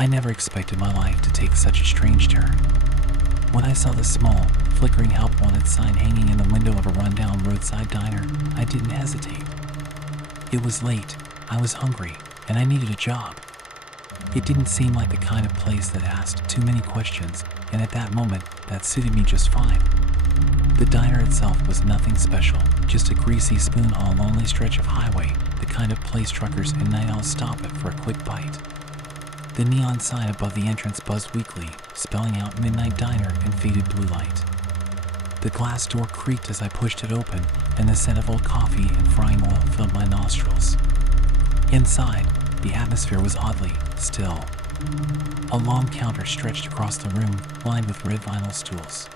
I never expected my life to take such a strange turn. When I saw the small, flickering help wanted sign hanging in the window of a rundown roadside diner, I didn't hesitate. It was late, I was hungry, and I needed a job. It didn't seem like the kind of place that asked too many questions, and at that moment, that suited me just fine. The diner itself was nothing special, just a greasy spoon on a lonely stretch of highway, the kind of place truckers and night owls stop at for a quick bite. The neon sign above the entrance buzzed weakly, spelling out Midnight Diner in faded blue light. The glass door creaked as I pushed it open, and the scent of old coffee and frying oil filled my nostrils. Inside, the atmosphere was oddly still. A long counter stretched across the room, lined with red vinyl stools.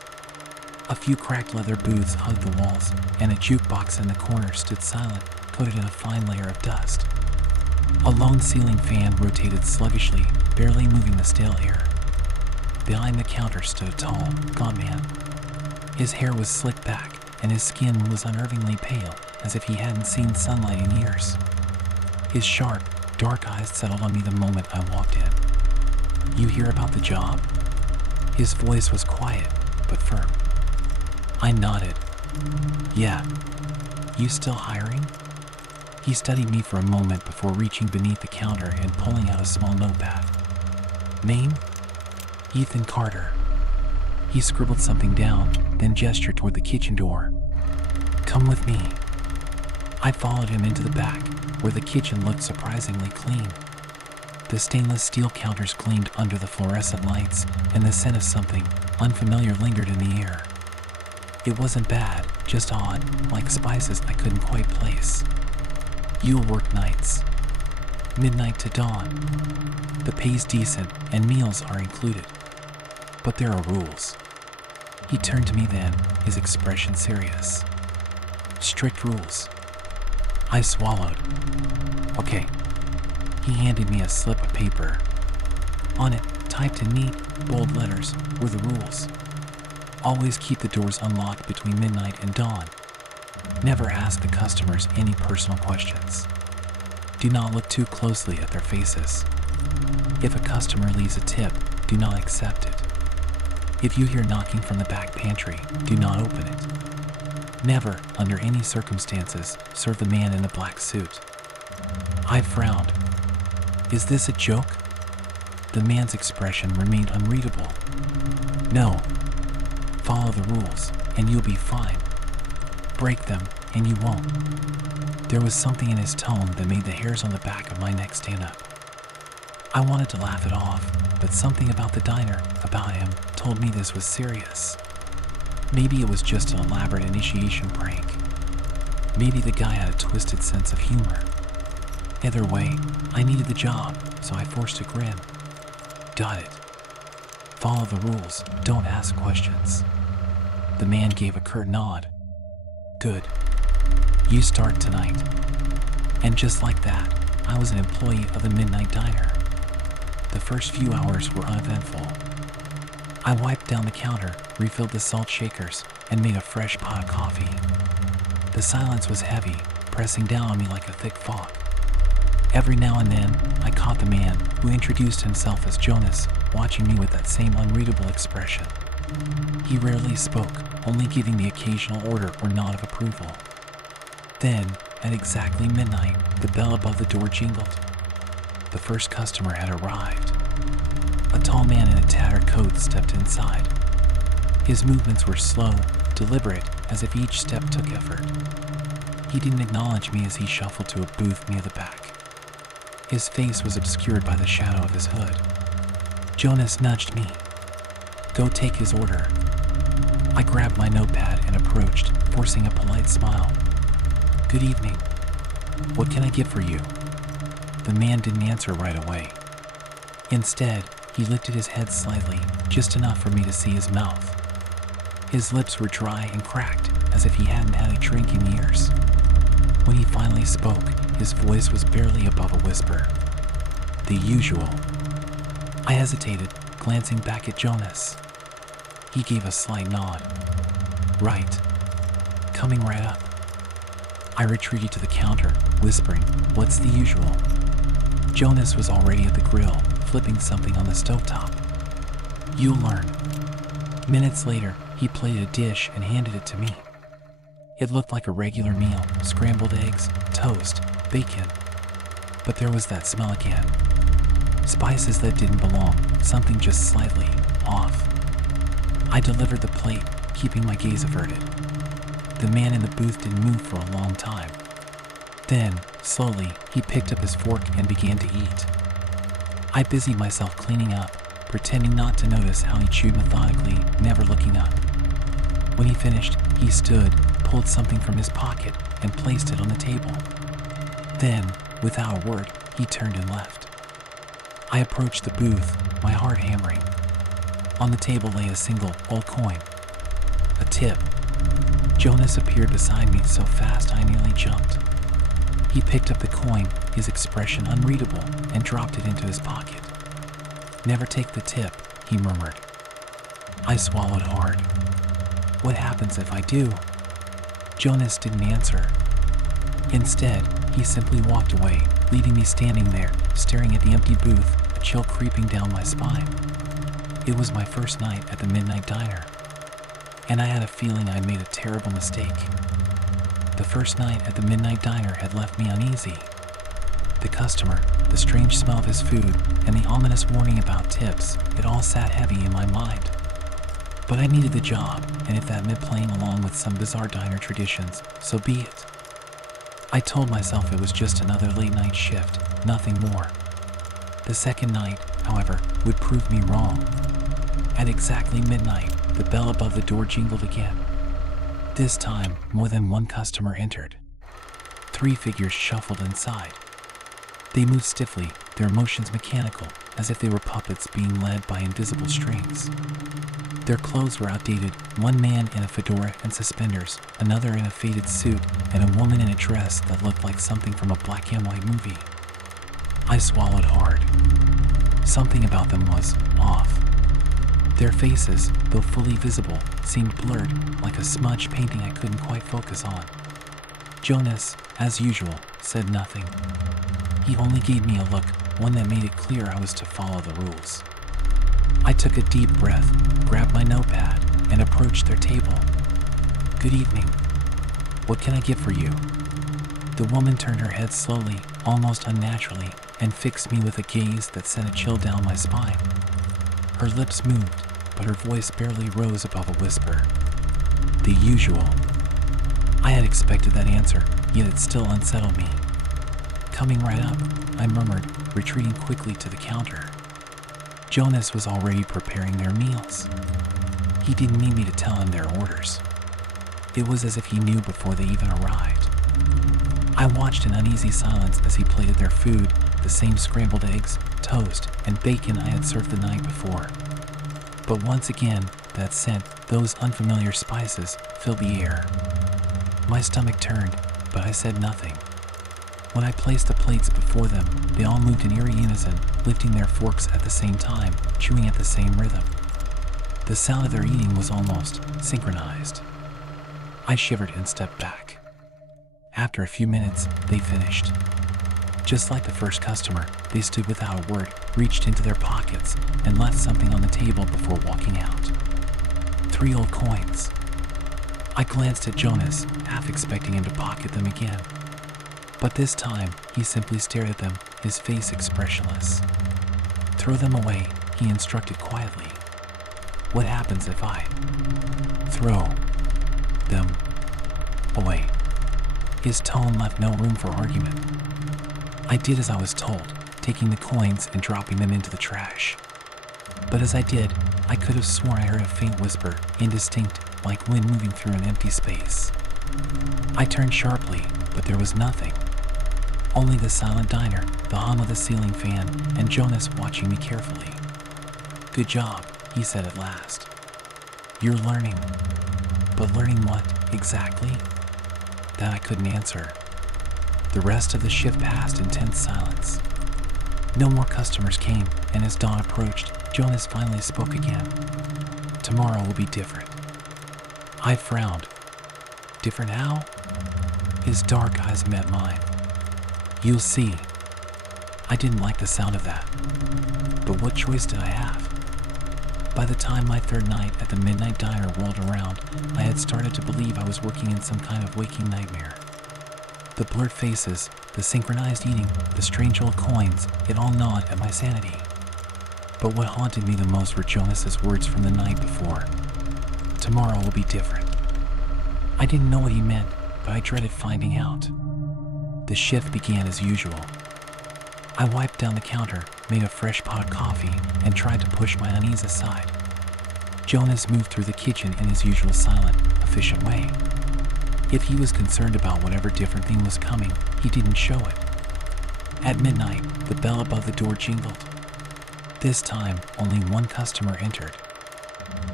A few cracked leather booths hugged the walls, and a jukebox in the corner stood silent, coated in a fine layer of dust. A lone ceiling fan rotated sluggishly, barely moving the stale air. Behind the counter stood a tall, gaunt man. His hair was slicked back, and his skin was unnervingly pale, as if he hadn't seen sunlight in years. His sharp, dark eyes settled on me the moment I walked in. "You hear about the job?" His voice was quiet, but firm. I nodded. "Yeah. You still hiring?" He studied me for a moment before reaching beneath the counter and pulling out a small notepad. "Name?" "Ethan Carter." He scribbled something down, then gestured toward the kitchen door. "Come with me." I followed him into the back, where the kitchen looked surprisingly clean. The stainless steel counters gleamed under the fluorescent lights, and the scent of something unfamiliar lingered in the air. It wasn't bad, just odd, like spices I couldn't quite place. "You'll work nights. Midnight to dawn. The pay's decent, and meals are included. But there are rules." He turned to me then, his expression serious. "Strict rules." I swallowed. "Okay." He handed me a slip of paper. On it, typed in neat, bold letters, were the rules. Always keep the doors unlocked between midnight and dawn. Never ask the customers any personal questions. Do not look too closely at their faces. If a customer leaves a tip, do not accept it. If you hear knocking from the back pantry, do not open it. Never, under any circumstances, serve the man in the black suit. I frowned. Is this a joke? The man's expression remained unreadable. "No. Follow the rules, and you'll be fine. Break them, and you won't." There was something in his tone that made the hairs on the back of my neck stand up. I wanted to laugh it off, but something about the diner, about him, told me this was serious. Maybe it was just an elaborate initiation prank. Maybe the guy had a twisted sense of humor. Either way, I needed the job, so I forced a grin. "Got it. Follow the rules, don't ask questions." The man gave a curt nod. "Good. You start tonight." And just like that, I was an employee of the Midnight Diner. The first few hours were uneventful. I wiped down the counter, refilled the salt shakers, and made a fresh pot of coffee. The silence was heavy, pressing down on me like a thick fog. Every now and then, I caught the man, who introduced himself as Jonas, watching me with that same unreadable expression. He rarely spoke, only giving the occasional order or nod of approval. Then, at exactly midnight, the bell above the door jingled. The first customer had arrived. A tall man in a tattered coat stepped inside. His movements were slow, deliberate, as if each step took effort. He didn't acknowledge me as he shuffled to a booth near the back. His face was obscured by the shadow of his hood. Jonas nudged me. "Go take his order." I grabbed my notepad and approached, forcing a polite smile. "Good evening. What can I get for you?" The man didn't answer right away. Instead, he lifted his head slightly, just enough for me to see his mouth. His lips were dry and cracked, as if he hadn't had a drink in years. When he finally spoke, his voice was barely above a whisper. "The usual." I hesitated, glancing back at Jonas. He gave a slight nod. "Right. Coming right up." I retreated to the counter, whispering, "What's the usual?" Jonas was already at the grill, flipping something on the stovetop. You'll learn. Minutes later, he plated a dish and handed it to me. It looked like a regular meal, scrambled eggs, toast, bacon. But there was that smell again. Spices that didn't belong, something just slightly off. I delivered the plate, keeping my gaze averted. The man in the booth didn't move for a long time. Then, slowly, he picked up his fork and began to eat. I busied myself cleaning up, pretending not to notice how he chewed methodically, never looking up. When he finished, he stood, pulled something from his pocket, and placed it on the table. Then, without a word, he turned and left. I approached the booth, my heart hammering. On the table lay a single old coin. A tip. Jonas appeared beside me so fast I nearly jumped. He picked up the coin, his expression unreadable, and dropped it into his pocket. "Never take the tip," he murmured. I swallowed hard. "What happens if I do?" Jonas didn't answer. Instead, he simply walked away, leaving me standing there, staring at the empty booth, a chill creeping down my spine. It was my first night at the Midnight Diner, and I had a feeling I made a terrible mistake. The first night at the Midnight Diner had left me uneasy. The customer, the strange smell of his food, and the ominous warning about tips, it all sat heavy in my mind. But I needed the job, and if that meant playing along with some bizarre diner traditions, so be it. I told myself it was just another late-night shift, nothing more. The second night, however, would prove me wrong. At exactly midnight, the bell above the door jingled again. This time, more than one customer entered. 3 figures shuffled inside. They moved stiffly, their motions mechanical, as if they were puppets being led by invisible strings. Their clothes were outdated, one man in a fedora and suspenders, another in a faded suit, and a woman in a dress that looked like something from a black and white movie. I swallowed hard. Something about them was off. Their faces, though fully visible, seemed blurred, like a smudge painting I couldn't quite focus on. Jonas, as usual, said nothing. He only gave me a look, one that made it clear I was to follow the rules. I took a deep breath, grabbed my notepad, and approached their table. "Good evening. What can I get for you?" The woman turned her head slowly, almost unnaturally, and fixed me with a gaze that sent a chill down my spine. Her lips moved, but her voice barely rose above a whisper. "The usual." I had expected that answer, yet it still unsettled me. "Coming right up," I murmured, retreating quickly to the counter. Jonas was already preparing their meals. He didn't need me to tell him their orders. It was as if he knew before they even arrived. I watched in uneasy silence as he plated their food, the same scrambled eggs, toast, and bacon I had served the night before. But once again, that scent, those unfamiliar spices, filled the air. My stomach turned, but I said nothing. When I placed the plates before them, they all moved in eerie unison, lifting their forks at the same time, chewing at the same rhythm. The sound of their eating was almost synchronized. I shivered and stepped back. After a few minutes, they finished. Just like the first customer, they stood without a word, reached into their pockets, and left something on the table before walking out. 3 old coins. I glanced at Jonas, half expecting him to pocket them again. But this time, he simply stared at them, his face expressionless. "Throw them away," he instructed quietly. "What happens if I throw them away?" His tone left no room for argument. I did as I was told, taking the coins and dropping them into the trash. But as I did, I could have sworn I heard a faint whisper, indistinct, like wind moving through an empty space. I turned sharply, but there was nothing. Only the silent diner, the hum of the ceiling fan, and Jonas watching me carefully. "Good job," he said at last. "You're learning." But learning what, exactly? That I couldn't answer. The rest of the shift passed in tense silence. No more customers came, and as dawn approached, Jonas finally spoke again. "Tomorrow will be different." I frowned. Different how? His dark eyes met mine. "You'll see." I didn't like the sound of that. But what choice did I have? By the time my third night at the Midnight Diner rolled around, I had started to believe I was working in some kind of waking nightmare. The blurred faces, the synchronized eating, the strange old coins, it all gnawed at my sanity. But what haunted me the most were Jonas's words from the night before. Tomorrow will be different. I didn't know what he meant, but I dreaded finding out. The shift began as usual. I wiped down the counter, made a fresh pot of coffee, and tried to push my unease aside. Jonas moved through the kitchen in his usual silent, efficient way. If he was concerned about whatever different thing was coming, he didn't show it. At midnight, the bell above the door jingled. This time, only one customer entered.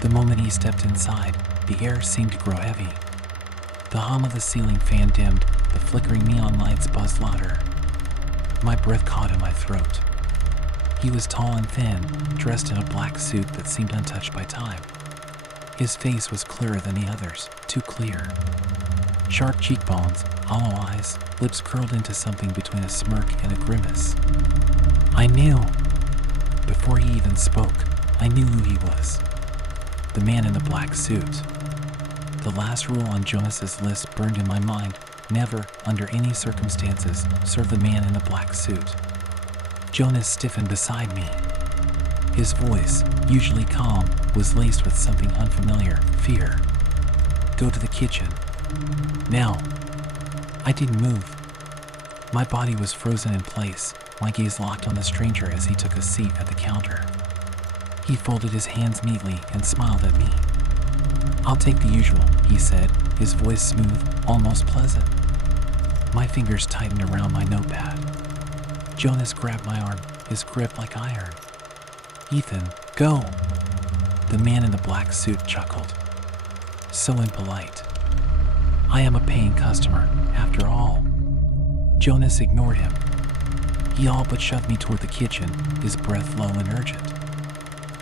The moment he stepped inside, the air seemed to grow heavy. The hum of the ceiling fan dimmed, the flickering neon lights buzzed louder. My breath caught in my throat. He was tall and thin, dressed in a black suit that seemed untouched by time. His face was clearer than the others, too clear. Sharp cheekbones, hollow eyes, lips curled into something between a smirk and a grimace. I knew. Before he even spoke, I knew who he was. The man in the black suit. The last rule on Jonas's list burned in my mind: never, under any circumstances, serve the man in the black suit. Jonas stiffened beside me. His voice, usually calm, was laced with something unfamiliar: fear. Go to the kitchen. Now. I didn't move. My body was frozen in place, my gaze locked on the stranger as he took a seat at the counter. He folded his hands neatly and smiled at me. "I'll take the usual," he said, his voice smooth, almost pleasant. My fingers tightened around my notepad. Jonas grabbed my arm, his grip like iron. "Ethan, go!" The man in the black suit chuckled. So impolite. I am a paying customer, after all. Jonas ignored him. He all but shoved me toward the kitchen, his breath low and urgent.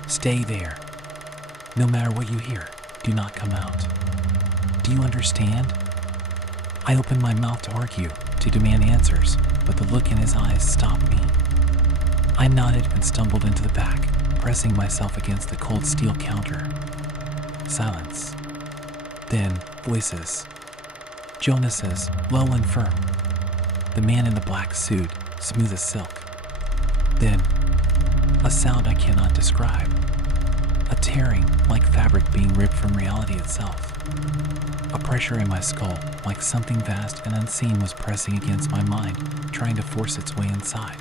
"Stay there. No matter what you hear, do not come out. Do you understand?" I opened my mouth to argue, to demand answers, but the look in his eyes stopped me. I nodded and stumbled into the back, pressing myself against the cold steel counter. Silence. Then, voices. Jonas's, low and firm. The man in the black suit, smooth as silk. Then, a sound I cannot describe. A tearing, like fabric being ripped from reality itself. A pressure in my skull, like something vast and unseen was pressing against my mind, trying to force its way inside.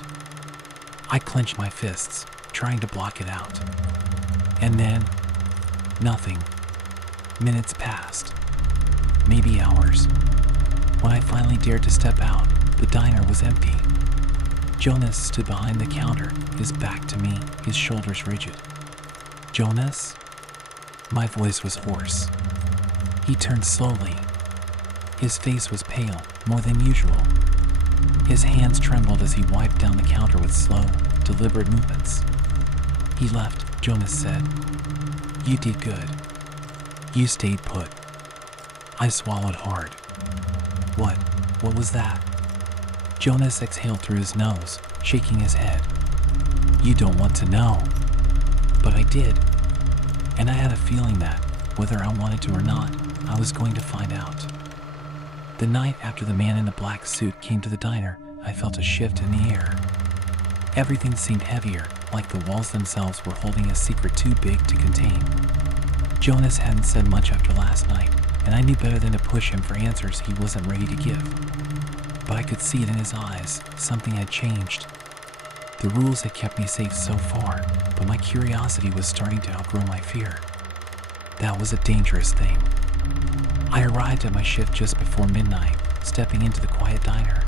I clenched my fists, trying to block it out. And then, nothing. Minutes passed. Maybe hours. When I finally dared to step out, the diner was empty. Jonas stood behind the counter, his back to me, his shoulders rigid. "Jonas?" My voice was hoarse. He turned slowly. His face was pale, more than usual. His hands trembled as he wiped down the counter with slow, deliberate movements. "He left," Jonas said. "You did good. You stayed put." I swallowed hard. What was that?" Jonas exhaled through his nose, shaking his head. "You don't want to know." But I did. And I had a feeling that, whether I wanted to or not, I was going to find out. The night after the man in the black suit came to the diner, I felt a shift in the air. Everything seemed heavier, like the walls themselves were holding a secret too big to contain. Jonas hadn't said much after last night, and I knew better than to push him for answers he wasn't ready to give. But I could see it in his eyes, something had changed. The rules had kept me safe so far, but my curiosity was starting to outgrow my fear. That was a dangerous thing. I arrived at my shift just before midnight, stepping into the quiet diner.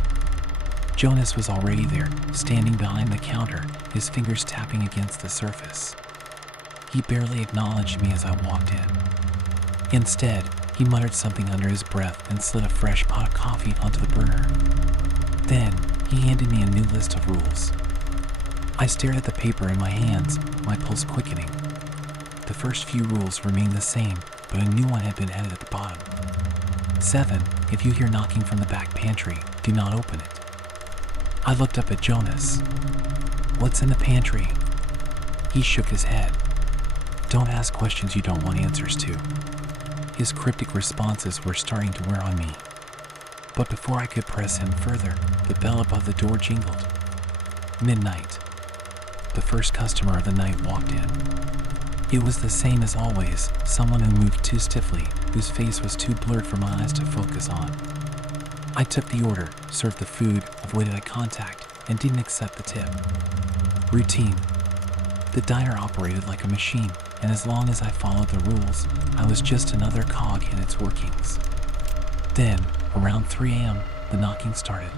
Jonas was already there, standing behind the counter, his fingers tapping against the surface. He barely acknowledged me as I walked in. Instead, he muttered something under his breath and slid a fresh pot of coffee onto the burner. Then, he handed me a new list of rules. I stared at the paper in my hands, my pulse quickening. The first few rules remained the same, but a new one had been added at the bottom. 7. If you hear knocking from the back pantry, do not open it. I looked up at Jonas. "What's in the pantry?" He shook his head. "Don't ask questions you don't want answers to." His cryptic responses were starting to wear on me. But before I could press him further, the bell above the door jingled. Midnight. The first customer of the night walked in. It was the same as always, someone who moved too stiffly, whose face was too blurred for my eyes to focus on. I took the order, served the food, avoided eye contact, and didn't accept the tip. Routine. The diner operated like a machine, and as long as I followed the rules, I was just another cog in its workings. Then, around 3 a.m., the knocking started.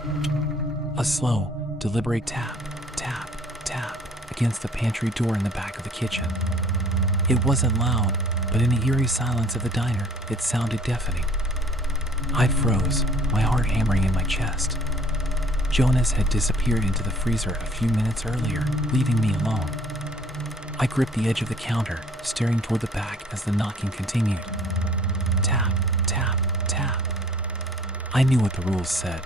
A slow, deliberate tap, tap, tap against the pantry door in the back of the kitchen. It wasn't loud, but in the eerie silence of the diner, it sounded deafening. I froze, my heart hammering in my chest. Jonas had disappeared into the freezer a few minutes earlier, leaving me alone. I gripped the edge of the counter, staring toward the back as the knocking continued. Tap, tap, tap. I knew what the rules said,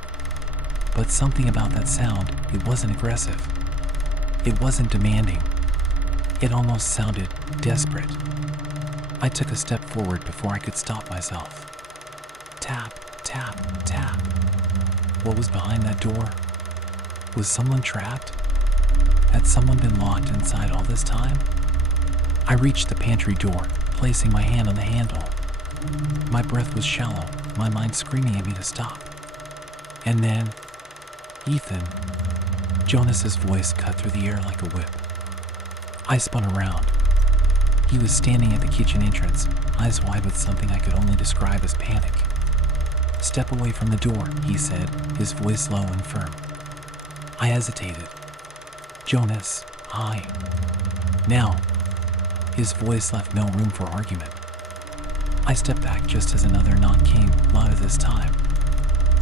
but something about that sound, it wasn't aggressive. It wasn't demanding. It almost sounded desperate. I took a step forward before I could stop myself. Tap, tap, tap. What was behind that door? Was someone trapped? Had someone been locked inside all this time? I reached the pantry door, placing my hand on the handle. My breath was shallow, my mind screaming at me to stop. And then, Ethan. Jonas's voice cut through the air like a whip. I spun around. He was standing at the kitchen entrance, eyes wide with something I could only describe as panic. "Step away from the door," he said, his voice low and firm. I hesitated. "Jonas, hi." "Now." His voice left no room for argument. I stepped back just as another knock came, louder this time.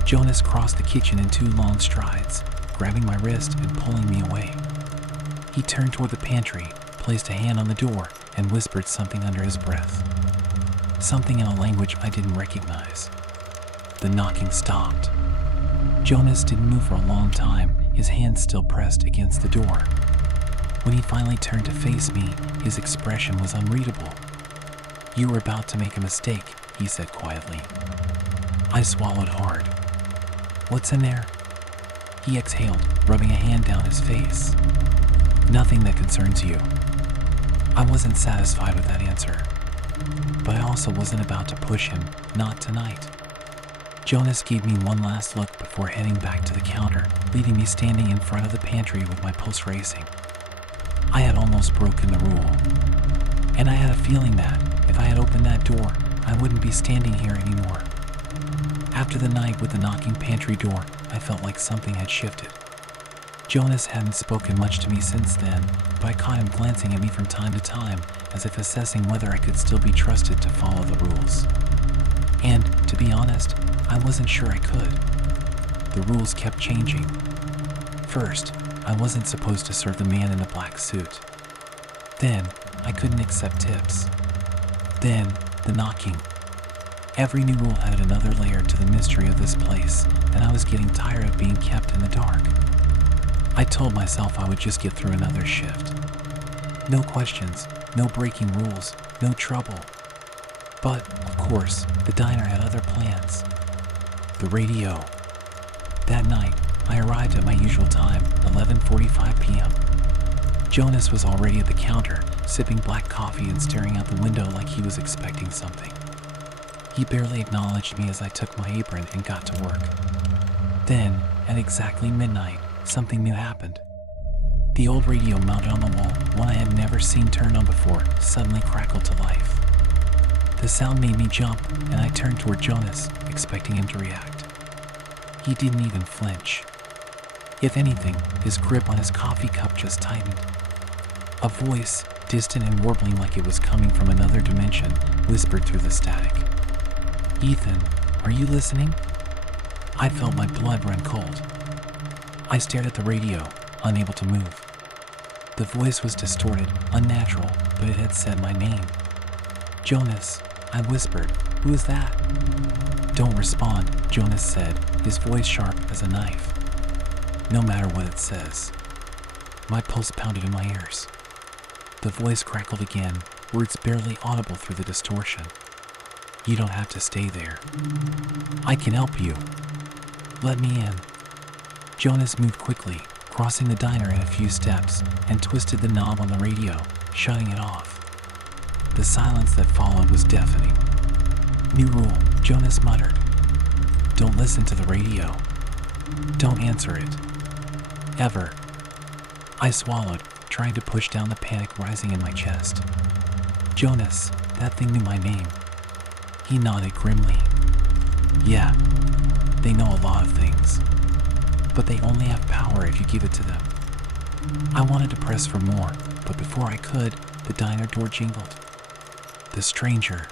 Jonas crossed the kitchen in 2 long strides, grabbing my wrist and pulling me away. He turned toward the pantry, placed a hand on the door, and whispered something under his breath. Something in a language I didn't recognize. The knocking stopped. Jonas didn't move for a long time, his hand still pressed against the door. When he finally turned to face me, his expression was unreadable. "You were about to make a mistake," he said quietly. I swallowed hard. "What's in there?" He exhaled, rubbing a hand down his face. "Nothing that concerns you." I wasn't satisfied with that answer, but I also wasn't about to push him, not tonight. Jonas gave me one last look before heading back to the counter, leaving me standing in front of the pantry with my pulse racing. I had almost broken the rule, and I had a feeling that if I had opened that door, I wouldn't be standing here anymore. After the night with the knocking pantry door, I felt like something had shifted. Jonas hadn't spoken much to me since then, but I caught him glancing at me from time to time, as if assessing whether I could still be trusted to follow the rules. And, to be honest, I wasn't sure I could. The rules kept changing. First, I wasn't supposed to serve the man in the black suit. Then, I couldn't accept tips. Then, the knocking. Every new rule added another layer to the mystery of this place, and I was getting tired of being kept in the dark. I told myself I would just get through another shift. No questions, no breaking rules, no trouble. But, of course, the diner had other plans. The radio. That night, I arrived at my usual time, 11:45 p.m. Jonas was already at the counter, sipping black coffee and staring out the window like he was expecting something. He barely acknowledged me as I took my apron and got to work. Then, at exactly midnight, something new happened. The old radio mounted on the wall, one I had never seen turned on before, suddenly crackled to life. The sound made me jump, and I turned toward Jonas, expecting him to react. He didn't even flinch. If anything, his grip on his coffee cup just tightened. A voice, distant and warbling like it was coming from another dimension, whispered through the static. "Ethan, are you listening?" I felt my blood run cold. I stared at the radio, unable to move. The voice was distorted, unnatural, but it had said my name. "Jonas," I whispered. "Who is that?" "Don't respond," Jonas said, his voice sharp as a knife. no matter what it says. My pulse pounded in my ears. The voice crackled again, words barely audible through the distortion. You don't have to stay there. I can help you. Let me in. Jonas moved quickly, crossing the diner in a few steps, and twisted the knob on the radio, shutting it off. The silence that followed was deafening. New rule, Jonas muttered. Don't listen to the radio. Don't answer it. Ever. I swallowed, trying to push down the panic rising in my chest. Jonas, that thing knew my name. He nodded grimly. Yeah, they know a lot of things, but they only have power if you give it to them. I wanted to press for more, but before I could, the diner door jingled. The stranger.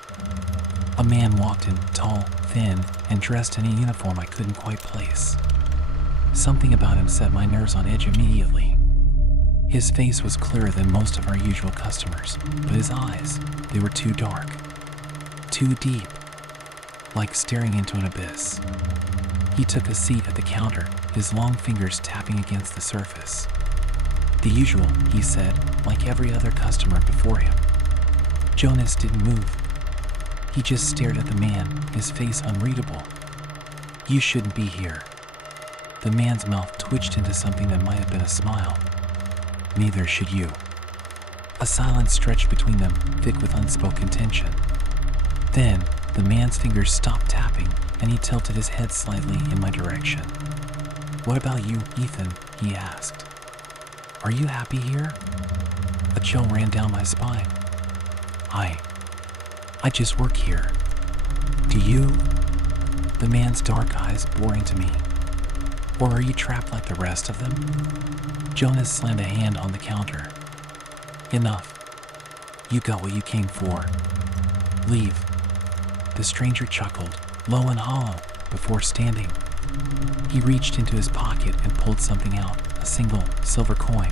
A man walked in, tall, thin, and dressed in a uniform I couldn't quite place. Something about him set my nerves on edge immediately. His face was clearer than most of our usual customers, but his eyes, they were too dark, too deep, like staring into an abyss. He took a seat at the counter, his long fingers tapping against the surface. The usual, he said, like every other customer before him. Jonas didn't move. He just stared at the man, his face unreadable. You shouldn't be here. The man's mouth twitched into something that might have been a smile. Neither should you. A silence stretched between them, thick with unspoken tension. Then, the man's fingers stopped tapping, and he tilted his head slightly in my direction. What about you, Ethan? He asked. Are you happy here? A chill ran down my spine. I just work here. Do you? The man's dark eyes bore into me. Or are you trapped like the rest of them? Jonas slammed a hand on the counter. Enough. You got what you came for. Leave. The stranger chuckled, low and hollow, before standing. He reached into his pocket and pulled something out, a single silver coin.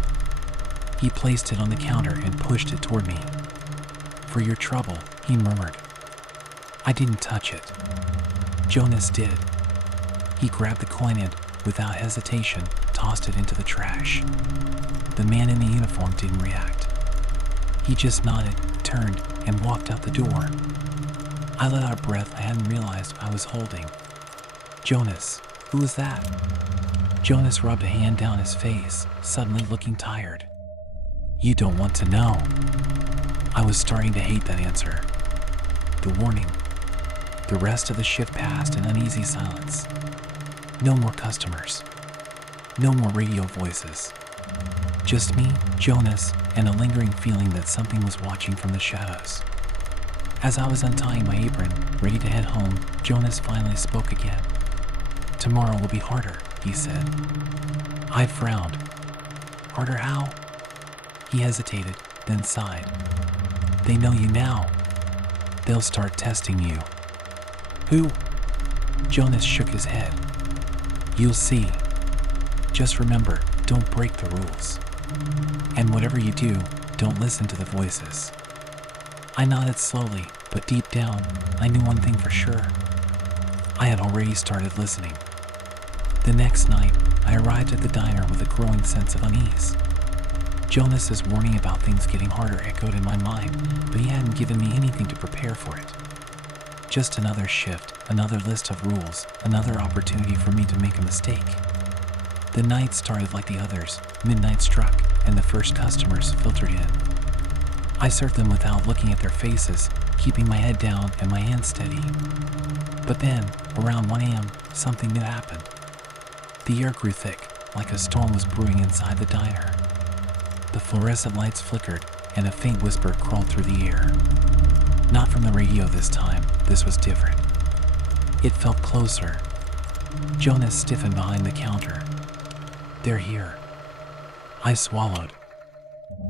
He placed it on the counter and pushed it toward me. For your trouble, he murmured. I didn't touch it. Jonas did. He grabbed the coin and, without hesitation, tossed it into the trash. The man in the uniform didn't react. He just nodded, turned, and walked out the door. I let out a breath I hadn't realized I was holding. Jonas, who was that? Jonas rubbed a hand down his face, suddenly looking tired. You don't want to know. I was starting to hate that answer. The warning. The rest of the shift passed in uneasy silence. No more customers. No more radio voices. Just me, Jonas, and a lingering feeling that something was watching from the shadows. As I was untying my apron, ready to head home, Jonas finally spoke again. Tomorrow will be harder, he said. I frowned. Harder how? He hesitated, then sighed. They know you now. They'll start testing you. Who? Jonas shook his head. You'll see. Just remember, don't break the rules. And whatever you do, don't listen to the voices. I nodded slowly, but deep down, I knew one thing for sure. I had already started listening. The next night, I arrived at the diner with a growing sense of unease. Jonas's warning about things getting harder echoed in my mind, but he hadn't given me anything to prepare for it. Just another shift, another list of rules, another opportunity for me to make a mistake. The night started like the others. Midnight struck, and the first customers filtered in. I served them without looking at their faces, keeping my head down and my hands steady. But then, around 1 a.m., something new happened. The air grew thick, like a storm was brewing inside the diner. The fluorescent lights flickered, and a faint whisper crawled through the air. Not from the radio this time, this was different. It felt closer. Jonas stiffened behind the counter. They're here. I swallowed.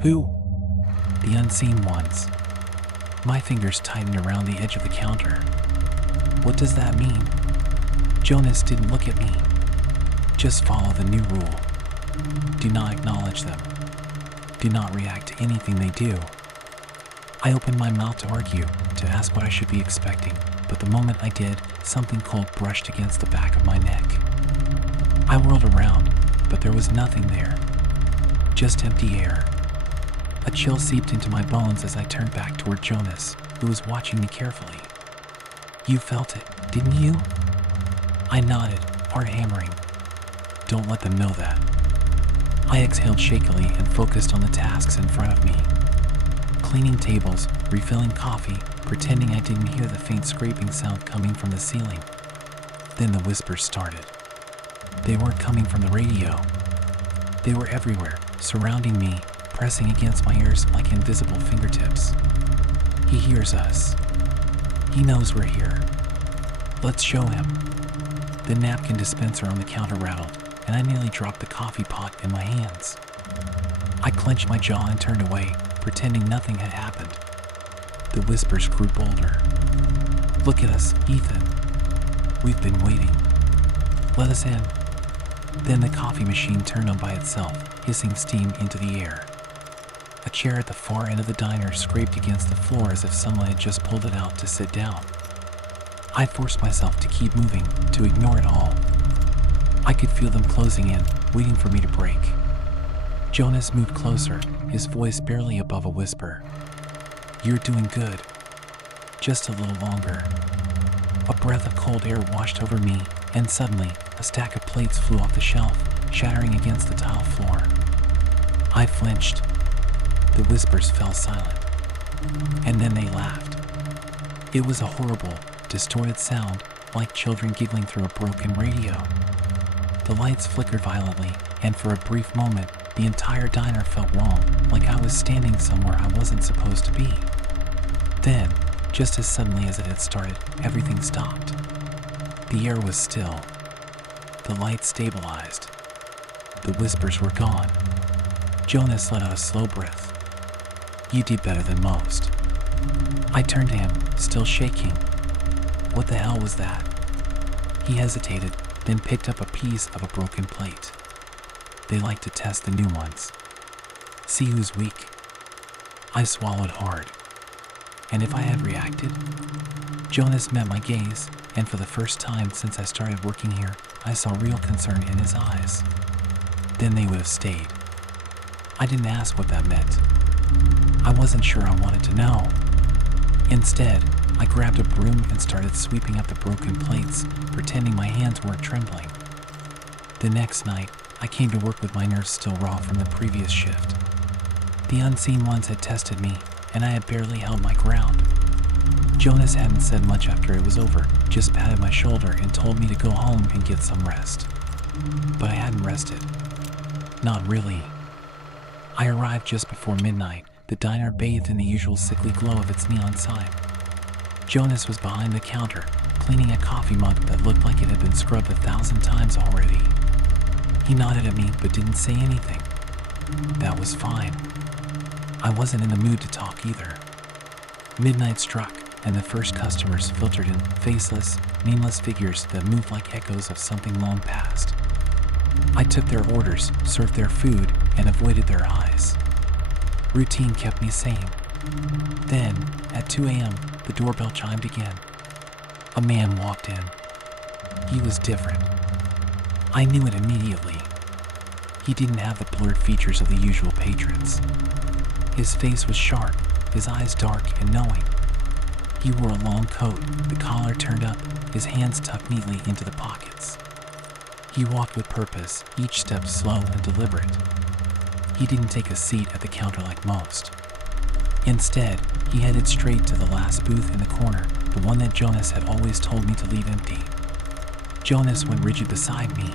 Who? The unseen ones. My fingers tightened around the edge of the counter. What does that mean? Jonas didn't look at me. Just follow the new rule. Do not acknowledge them. Do not react to anything they do. I opened my mouth to argue, to ask what I should be expecting, but the moment I did, something cold brushed against the back of my neck. I whirled around, but there was nothing there. Just empty air. A chill seeped into my bones as I turned back toward Jonas, who was watching me carefully. You felt it, didn't you? I nodded, heart hammering. Don't let them know that. I exhaled shakily and focused on the tasks in front of me. Cleaning tables, refilling coffee, pretending I didn't hear the faint scraping sound coming from the ceiling. Then the whispers started. They weren't coming from the radio. They were everywhere, surrounding me, pressing against my ears like invisible fingertips. He hears us. He knows we're here. Let's show him. The napkin dispenser on the counter rattled, and I nearly dropped the coffee pot in my hands. I clenched my jaw and turned away, pretending nothing had happened. The whispers grew bolder. Look at us, Ethan. We've been waiting. Let us in. Then the coffee machine turned on by itself, hissing steam into the air. A chair at the far end of the diner scraped against the floor as if someone had just pulled it out to sit down. I forced myself to keep moving, to ignore it all. I could feel them closing in, waiting for me to break. Jonas moved closer, his voice barely above a whisper. You're doing good. Just a little longer. A breath of cold air washed over me, and suddenly, a stack of plates flew off the shelf, shattering against the tile floor. I flinched. The whispers fell silent. And then they laughed. It was a horrible, distorted sound, like children giggling through a broken radio. The lights flickered violently, and for a brief moment, the entire diner felt wrong, like I was standing somewhere I wasn't supposed to be. Then, just as suddenly as it had started, everything stopped. The air was still. The lights stabilized. The whispers were gone. Jonas let out a slow breath. You did better than most. I turned to him, still shaking. What the hell was that? He hesitated, then picked up a piece of a broken plate. They like to test the new ones. See who's weak. I swallowed hard. And if I had reacted? Jonas met my gaze, and for the first time since I started working here, I saw real concern in his eyes. Then they would have stayed. I didn't ask what that meant. I wasn't sure I wanted to know. Instead, I grabbed a broom and started sweeping up the broken plates, pretending my hands weren't trembling. The next night, I came to work with my nerves still raw from the previous shift. The unseen ones had tested me, and I had barely held my ground. Jonas hadn't said much after it was over, just patted my shoulder and told me to go home and get some rest. But I hadn't rested. Not really. I arrived just before midnight, the diner bathed in the usual sickly glow of its neon sign. Jonas was behind the counter, cleaning a coffee mug that looked like it had been scrubbed 1,000 times already. He nodded at me but didn't say anything. That was fine. I wasn't in the mood to talk either. Midnight struck, and the first customers filtered in, faceless, nameless figures that moved like echoes of something long past. I took their orders, served their food, and avoided their eyes. Routine kept me sane. Then, at 2 a.m., the doorbell chimed again. A man walked in. He was different. I knew it immediately. He didn't have the blurred features of the usual patrons. His face was sharp, his eyes dark and knowing. He wore a long coat, the collar turned up, his hands tucked neatly into the pockets. He walked with purpose, each step slow and deliberate. He didn't take a seat at the counter like most. Instead, he headed straight to the last booth in the corner, the one that Jonas had always told me to leave empty. Jonas went rigid beside me.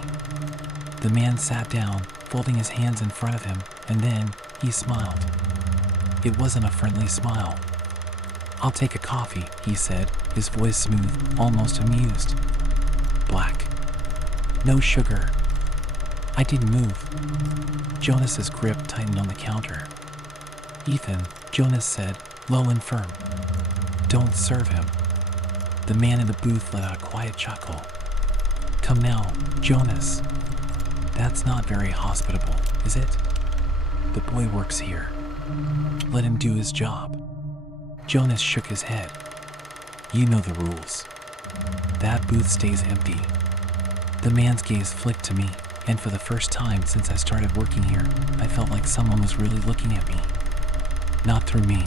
The man sat down, folding his hands in front of him, and then he smiled. It wasn't a friendly smile. I'll take a coffee, he said, his voice smooth, almost amused. Black. No sugar. I didn't move. Jonas's grip tightened on the counter. Ethan, Jonas said, low and firm. Don't serve him. The man in the booth let out a quiet chuckle. Come now, Jonas. That's not very hospitable, is it? The boy works here. Let him do his job. Jonas shook his head. You know the rules. That booth stays empty. The man's gaze flicked to me, And for the first time since I started working here, I felt like someone was really looking at me. Not through me,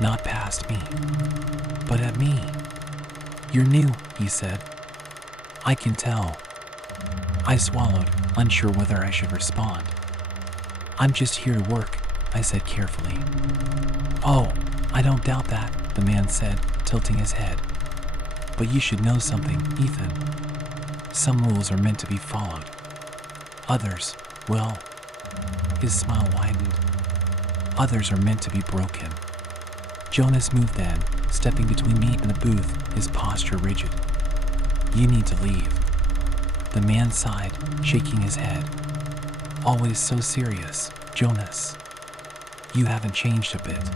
not past me, but at me. "You're new," he said. "I can tell." I swallowed, unsure whether I should respond. "I'm just here to work," I said carefully. "Oh, I don't doubt that," the man said, tilting his head. "But you should know something, Ethan. Some rules are meant to be followed. Others, well," his smile widened, "others are meant to be broken." Jonas moved then, stepping between me and the booth, his posture rigid. "You need to leave." The man sighed, shaking his head. "Always so serious, Jonas. You haven't changed a bit."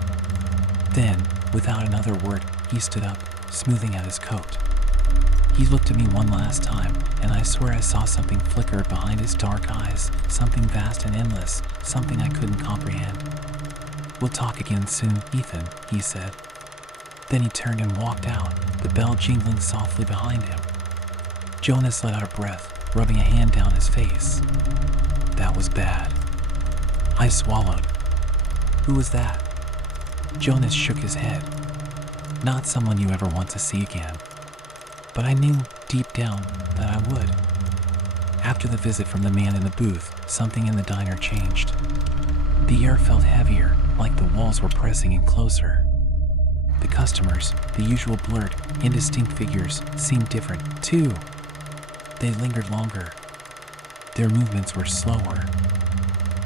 Then, without another word, he stood up, smoothing out his coat. He looked at me one last time, and I swear I saw something flicker behind his dark eyes, something vast and endless, something I couldn't comprehend. "We'll talk again soon, Ethan," he said. Then he turned and walked out, the bell jingling softly behind him. Jonas let out a breath, rubbing a hand down his face. That was bad. I swallowed. "Who was that?" Jonas shook his head. "Not someone you ever want to see again." But I knew, deep down, that I would. After the visit from the man in the booth, something in the diner changed. The air felt heavier, like the walls were pressing in closer. The customers, the usual blurred, indistinct figures, seemed different, too. They lingered longer. Their movements were slower.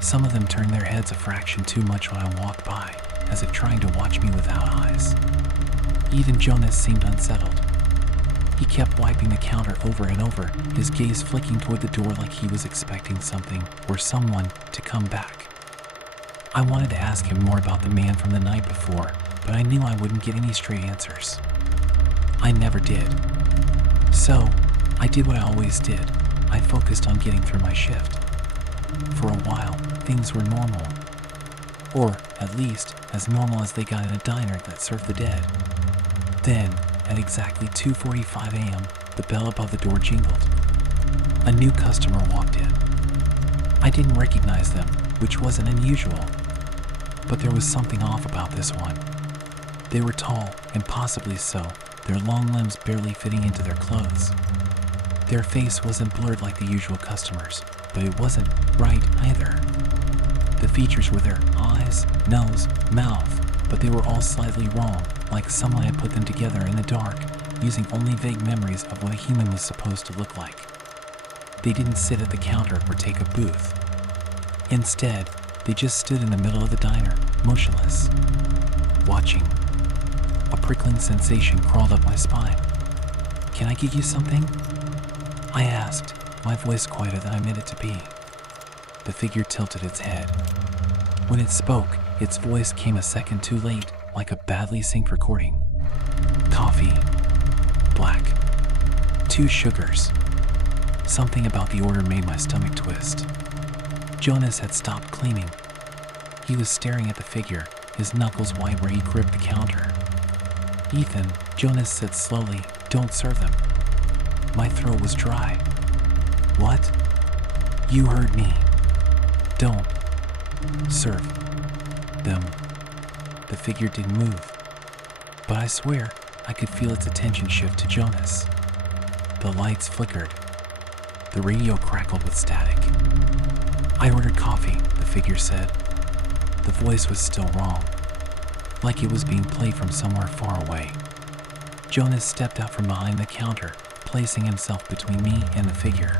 Some of them turned their heads a fraction too much when I walked by, as if trying to watch me without eyes. Even Jonas seemed unsettled. He kept wiping the counter over and over, his gaze flicking toward the door like he was expecting something or someone to come back. I wanted to ask him more about the man from the night before, but I knew I wouldn't get any straight answers. I never did. So, I did what I always did. I focused on getting through my shift. For a while, things were normal. Or, at least, as normal as they got in a diner that served the dead. Then, at exactly 2:45 a.m., the bell above the door jingled. A new customer walked in. I didn't recognize them, which wasn't unusual. But there was something off about this one. They were tall, and possibly so, their long limbs barely fitting into their clothes. Their face wasn't blurred like the usual customers, but it wasn't right either. The features were their eyes, nose, mouth, but they were all slightly wrong, like someone had put them together in the dark, using only vague memories of what a human was supposed to look like. They didn't sit at the counter or take a booth. Instead, they just stood in the middle of the diner, motionless, watching. A prickling sensation crawled up my spine. "Can I get you something?" I asked, my voice quieter than I meant it to be. The figure tilted its head. When it spoke, its voice came a second too late, like a badly synced recording. "Coffee. Black. 2 sugars." Something about the order made my stomach twist. Jonas had stopped cleaning. He was staring at the figure, his knuckles white where he gripped the counter. "Ethan," Jonas said slowly, "don't serve them." My throat was dry. "What?" "You heard me. Don't serve them." The figure didn't move, but I swear I could feel its attention shift to Jonas. The lights flickered. The radio crackled with static. "I ordered coffee," the figure said. The voice was still wrong, like it was being played from somewhere far away. Jonas stepped out from behind the counter, placing himself between me and the figure.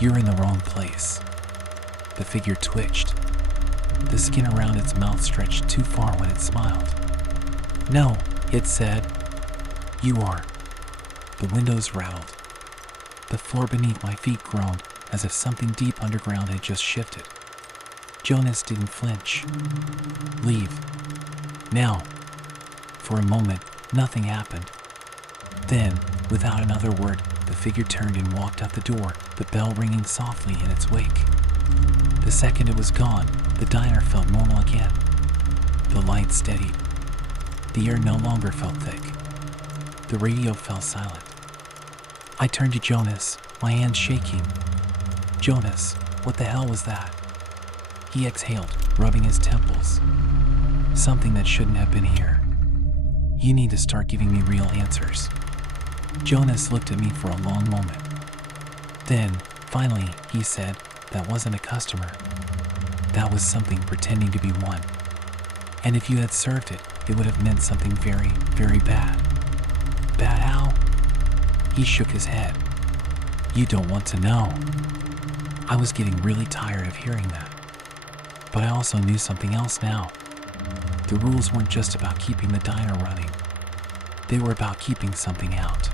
"You're in the wrong place." The figure twitched. The skin around its mouth stretched too far when it smiled. "No," it said. "You are." The windows rattled. The floor beneath my feet groaned, as if something deep underground had just shifted. Jonas didn't flinch. "Leave. Now." For a moment, nothing happened. Then, without another word, the figure turned and walked out the door, the bell ringing softly in its wake. The second it was gone, the diner felt normal again. The light steadied. The air no longer felt thick. The radio fell silent. I turned to Jonas, my hands shaking. Jonas, what the hell was that? He exhaled, rubbing his temples. Something that shouldn't have been here. You need to start giving me real answers. Jonas looked at me for a long moment. Then, finally, he said, that wasn't a customer. That was something pretending to be one. And if you had served it, it would have meant something very, very bad. Bad how? He shook his head. You don't want to know. I was getting really tired of hearing that. But I also knew something else now. The rules weren't just about keeping the diner running. They were about keeping something out.